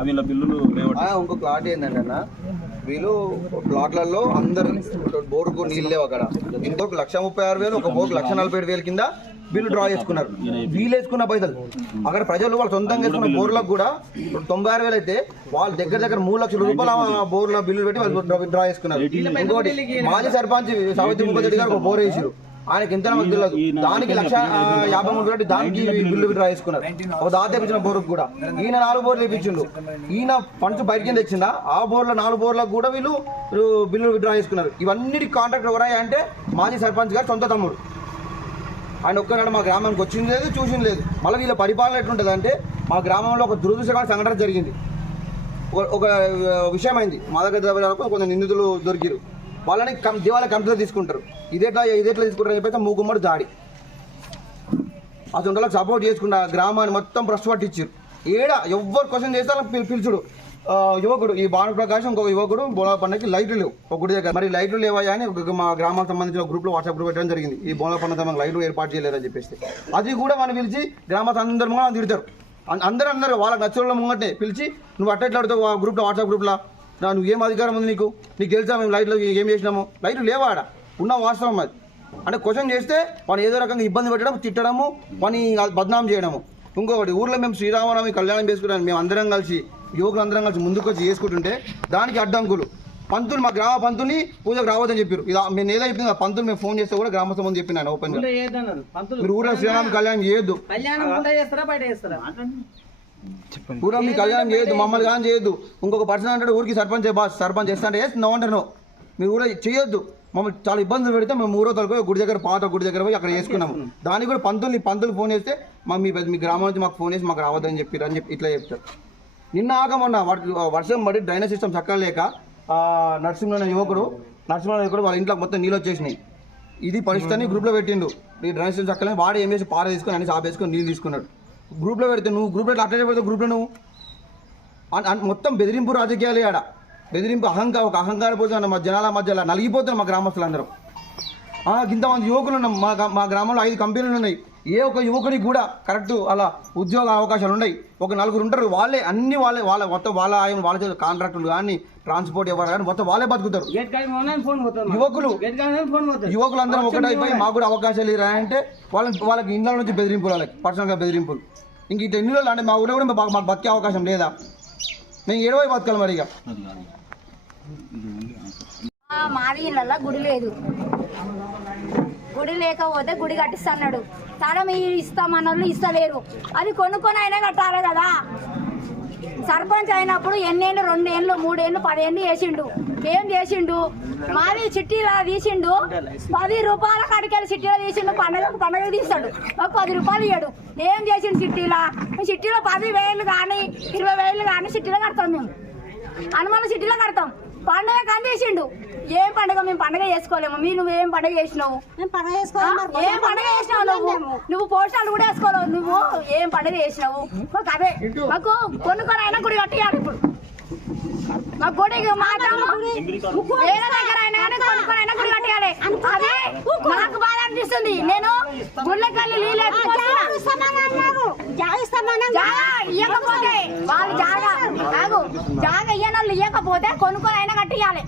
అవి ఇలా బిల్లులు ఇంకో ప్లాట్ ఏంటంటే అన్న వీళ్ళు ప్లాట్లలో అందరు బోరుకు నీళ్ళు లేవు అక్కడ. ఇంకొక లక్ష ముప్పై ఆరు వేలు ఒక బోర్కు లక్ష నలభై ఏడు వేలు కింద బిల్లు డ్రా చేసుకున్నారు. వీళ్ళు వేసుకున్న పైసలు. అక్కడ ప్రజలు వాళ్ళు సొంతంగా వేసుకున్న బోర్లకు కూడా తొంభై ఆరు వేలు అయితే వాళ్ళు దగ్గర దగ్గర మూడు లక్షల రూపాయలు ఆ బోర్ల బిల్లు పెట్టి వాళ్ళు డ్రా- చేసుకున్నారు. ఇంకోటి మాజీ సర్పంచ్ సావిత్రి ముప్పై రెడ్డి గారు ఒక బోర్ వేసారు. ఆయనకి ఎంత మాకు తెలియదు. దానికి లక్ష యాభై మూడు వేలు దానికి బిల్లు డ్రా చేసుకున్నారు ఒక దాత ఇప్పించిన బోర్కు కూడా. ఈయన నాలుగు బోర్లు ఇప్పించిండు ఈయన ఫండ్స్ బయటకి తెచ్చిందా? ఆ బోర్ల నాలుగు బోర్లకు కూడా వీళ్ళు బిల్లు డ్రా చేసుకున్నారు. ఇవన్నీ కాంట్రాక్ట్ ఎవరాయి అంటే మాజీ సర్పంచ్ గారు సొంత తమ్ముడు. ఆయన ఒక్కనాడు మా గ్రామానికి వచ్చింది లేదు చూసింది లేదు. మళ్ళీ వీళ్ళ పరిపాలన ఎట్లుంటుంది అంటే మా గ్రామంలో ఒక దురదృష్టకర సంఘటన జరిగింది. ఒక- ఒక విషయం అయింది మా దగ్గర కొంత నిందితులు దొరికిరు వాళ్ళని కం దివాళ కంపెనీలో తీసుకుంటారు. ఇదేట్లా ఇదేట్లా తీసుకుంటారు అని చెప్పేసి మూగుమ్మడి దాడి. అతను వాళ్ళకి సపోర్ట్ చేసుకున్న గ్రామాన్ని మొత్తం ప్రశ్న పట్టించారు ఏడ ఎవ్వరు క్వశ్చన్ చేస్తే వాళ్ళకి పిలుచుడు. యువకుడు ఈ భానుప్రకాశం ఇంకొక యువకుడు బోలా పండుగకి లైట్లు లేవు. ఒక గుడి దగ్గర. మరి లైట్లు లేవా అని ఒక మా గ్రామానికి సంబంధించిన గ్రూప్లో వాట్సాప్ గ్రూప్ పెట్టడం జరిగింది. ఈ బోలా పండుగ మనకు లైట్లు ఏర్పాటు చేయలేదని చెప్పేసి. అది కూడా మనం పిలిచి గ్రామ అందరూ కూడా తిడతారు. అందరూ అందరూ వాళ్ళకి నచ్చిన ముంగటే పిలిచి నువ్వు అట్టెట్లా ఆడుతావు ఆ గ్రూప్లో వాట్సాప్ గ్రూప్లో నా నువ్వు ఏం అధికారం ఉంది నీకు? నీకు తెలుసా మేము లైట్లు ఏం చేసినాము? లైట్లు లేవా ఆడ? ఉన్న వాస్తవం అది. అంటే క్వశ్చన్ చేస్తే వాడు ఏదో రకంగా ఇబ్బంది పెట్టడం తిట్టడము వాని బద్నాం చేయడము. ఇంకొకటి ఊర్లో మేము శ్రీరామనవమి కళ్యాణం చేసుకున్నాం మేము అందరం కలిసి యువకులు అందరం కలిసి ముందుకు వచ్చి చేసుకుంటుంటే దానికి అడ్డంకులు. పంతులు మా గ్రామ పంతుని పూజకు రావద్దని చెప్పారు ఇది మేము ఏదో చెప్పింది ఆ పంతులు మేము ఫోన్ చేస్తే కూడా గ్రామస్థ ముందు చెప్పినాను ఓపెన్ మీరు ఊర్లో శ్రీరామ కళ్యాణం చేయొద్దు. ఊరా మీ కళ్యాణం చేయొద్దు మమ్మల్ని కానీ చేయొద్దు. ఇంకొక పర్సన్ అంటాడు ఊరికి సర్పంచ్ బాస్ సర్పంచ్ చేస్తా అంటే నో అంటారు నో మీరు ఊరే చేయొద్దు. మమ్మల్ని చాలా ఇబ్బందులు పెడితే మేము ఊరో తలపోయి గుడి దగ్గర పాత గుడి దగ్గర పోయి అక్కడ చేసుకున్నాము. దానికి కూడా పంతులు పంతులు ఫోన్ చేస్తే మా మీ మీ గ్రామం నుంచి మాకు ఫోన్ చేసి మాకు రావద్దని చెప్పి అని చెప్పి ఇట్లా చెప్తారు. నిన్న ఆక మొన్న వర్- వర్షం పడి డ్రైనేజ్ సిస్టమ్ చక్కగా లేక నరసింహ యువకుడు నరసింహ యువకుడు వాళ్ళ ఇంట్లో మొత్తం నీళ్ళు వచ్చేసినాయి. ఇది పరిస్థితి అని గ్రూప్లో పెట్టిండు. ఈ డ్రైనేజ్ సిస్టమ్ చక్కగా వాడు ఏం చేసి పార తీసుకొని అన్ని ఆపేసుకొని నీళ్ళు తీసుకున్నాడు. గ్రూప్లో పెడితే నువ్వు గ్రూప్లో అట్లనే పెడితే గ్రూప్లో నువ్వు. మొత్తం బెదిరింపు రాజకీయాలే ఆడ. బెదిరింపు అహంకారం ఒక అహంకార పోతున్నాం మా జనాల మధ్యలో నలిగిపోతున్నారు మా గ్రామస్తులందరూ. ఇంతమంది యువకులు ఉన్నాం మా మా గ్రామంలో ఐదు కంపెనీలు ఉన్నాయి. ఏ ఒక్క యువకుడికి కూడా కరెక్ట్ అలా ఉద్యోగ అవకాశాలు ఉన్నాయి ఒక నలుగురు ఉంటారు వాళ్ళే అన్ని వాళ్ళే వాళ్ళ మొత్తం వాళ్ళ ఆయన వాళ్ళ చేత కాంట్రాక్టులు కానీ ట్రాన్స్పోర్ట్ ఎవరు కానీ మొత్తం వాళ్ళే బతుకుతారు. యువకులు పోతుంది యువకులందరం ఒకటైపోయి మాకు కూడా అవకాశాలు ఇరా అంటే వాళ్ళకి వాళ్ళకి ఇండ్ల నుంచి బెదిరింపులు వాళ్ళకి పర్సనల్గా బెదిరింపులు. ఇంక ఇటు ఎన్ని రోజులు అంటే మా ఊళ్ళో కూడా మాకు మాకు బతికే అవకాశం లేదా? మేము ఏడవై బతకాలి మరి ఇక. మాది ఇళ్ళల్లో గుడి లేదు. గుడి లేకపోతే గుడి కట్టిస్తాడు తాళం ఇస్తామన్నోళ్ళు ఇస్తలేరు. అది కొనుక్కొని అయినా కట్టాలి కదా. సర్పంచ్ అయినప్పుడు ఎన్నేళ్ళు రెండేళ్ళు మూడేళ్ళు పదేళ్ళు వేసిండు ఏం చేసిండు? మాది చిట్టీలా తీసిండు. పది రూపాయల కడికెళ్ళి చిట్టీలో తీసిండు. పండగ పండగ తీస్తాడు. మాకు పది రూపాయలు ఇయ్యాడు. ఏం చేసిండు చిట్టీలా? చిట్టీలో పది వేలు కానీ ఇరవై వేలు కానీ చిట్టీలో కడతాం మేము. హనుమాన్ చిట్టీలో కడతాం. పండగ కానీ చేసిండు. ఏం పండగ మేము పండగ చేసుకోలేము. మీరు నువ్వు ఏం పండగ చేసినావు? ఏం పండగ చేసినావు నువ్వు? నువ్వు పోస్టాలు కూడా వేసుకోలేవు. నువ్వు ఏం పండగ చేసినావు? మాకు అదే మాకు కొనుక్కొని అయినా గుడి కట్టియాలి ఇప్పుడు. మా గుడికి మాత్రం వేరే దగ్గర అయినా కానీ కొనుక్కొని అయినా గుడి కట్టియాలి. అదే నాకు బాధ అనిపిస్తుంది. నేను గుళ్ళకి వెళ్ళి నీళ్ళు జాగా ఇవ్వకపోతే వాళ్ళు జాగా ఆగు జాగా ఇయ్యని వాళ్ళు ఇవ్వకపోతే కొనుక్కొని అయినా కట్టియాలి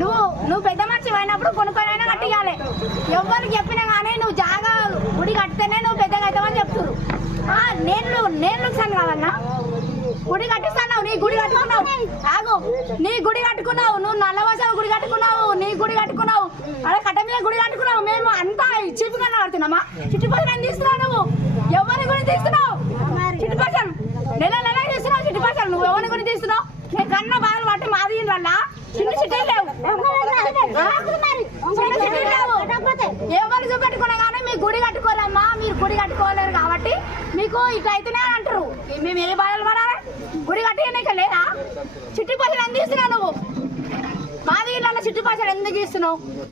నువ్వు నువ్వు పెద్ద మనిషి అయినప్పుడు కొనుక్కొని అయినా కట్టియాలి ఎవరు చెప్పినా కానీ నువ్వు జాగా గుడి కడితేనే నువ్వు పెద్దగా అవుతావని చెప్తున్నారు నేను నేను సన్ కావాలన్నా గుడి కట్టిస్తున్నావు నీ గుడి కట్టుకున్నావు. ఆగు. నీ గుడి కట్టుకున్నావు నువ్వు నల్లవసవ గుడి కట్టుకున్నావు నీ గుడి కట్టుకున్నావు. అదే కట్ట మీద గుడి కట్టుకున్నావు. మేము అంతా చీపుగా కడుతున్నామా? చుట్టుపక్కల తీస్తున్నావు నువ్వు ఎవరి గుడి తీస్తున్నావు చుట్టుపక్కల నెల నెల తీస్తున్నావు చుట్టుపక్కల నువ్వు ఎవరి గుడి తీస్తున్నావు నేను కన్న బాధలు పట్టి మాది వల్ల చిన్న చిట్టి లేవు ఆ? చిన్న చిట్టి లేవు ఎవరు చూపెట్టుకున్నా కానీ మీ గుడి కట్టుకోవాలమ్మా మీరు గుడి కట్టుకోలేరు కాబట్టి మీకు ఇట్లా అయితేనే అంటారు మేము ఏ బాధలు పడాలి? గుడి కట్టి లేదా? చిట్టి పైసలు ఎందుకు ఇస్తున్నావు నువ్వు? మాది ఇళ్ళ చిట్టి పైసలు ఎందుకు ఇస్తున్నావు?